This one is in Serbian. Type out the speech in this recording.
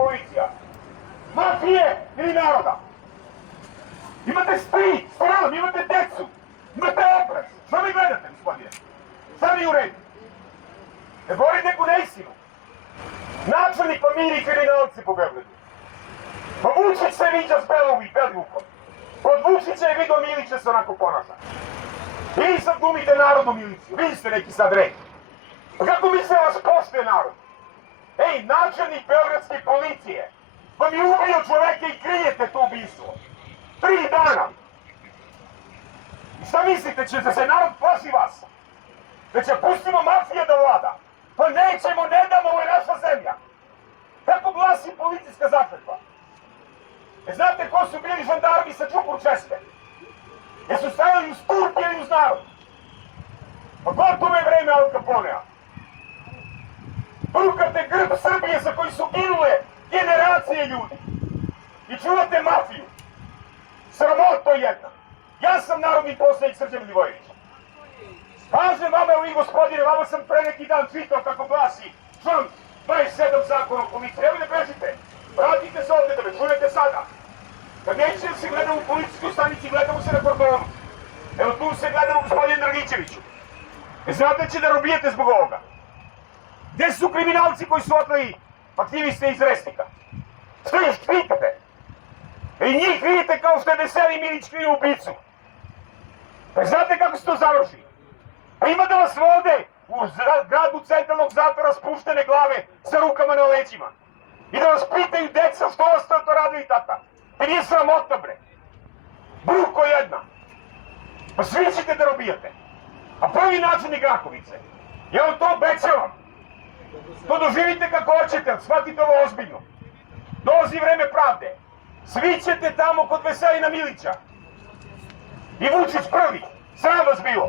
policija? Mafije ili naroda? Imate stri, stran, imate decu, imate obraz. Što mi gledate, gospodine? Sad mi u redu. Ne govorite neku neistinu. Načelnik pomiri kriminalci po Beogradu. Pa Vučić se viđa s Belivukom. Od Vučića je vidio Milića se onako ponaša. Vi sad glumite narodnu miliciju, vi ste neki sad red. Pa kako misle vas poštuje narod? Ej, načelnik beogradske policije vam je ubio čoveke i krijete to ubistvo. 3 dana. I šta mislite, će da se narod plaši vas? Da će pustimo mafija da vlada? Pa nećemo, ne damo, ovo je naša zemlja. Kako glasi policijska zakletva? Znate ko su bili žandarmi sa čupur česte? Jesu stajali uz Turke ili uz narod? Pa gotovo je vreme Al Caponea. Brukate grb Srbije za koji su ginule generacije ljudi. I čuvate mafiju. Sramoto jedna. Ja sam narodni poslanik Srđan Milivojević. Kažem vama, vi gospodine, vama sam pre neki dan čitao kako glasi član 27 zakona o policiji. Evo ne bežite. Vratite se ovdje da me čujete sada. Kad neće da se gledamo u policijskoj stanici, gledamo se na kordonu. Evo tu se gledamo gospodine Dragičeviću. Znate će da robijete zbog ovoga. Gde su kriminalci koji su oteli aktiviste iz Resnika? Što još kritikate? I njih vidite kao što je Veseli Milić kriju ubicu. Pa znate kako se to završi? Pa ima da vas vode u gradu centralnog zatvora spuštene glave sa rukama na leđima. I da vas pitaju deca što vas to radili tata. Pa nije sramotno bre. Bruko jedna. Pa svi ćete da robijate. A prvi načelnik Rakovice. Ja vam to obećavam. To doživite kako hoćete, shvatite ovo ozbiljno. Dolazi vreme pravde. Svi ćete tamo kod Veselina Milića. I Vučić prvi. Sram vas bilo.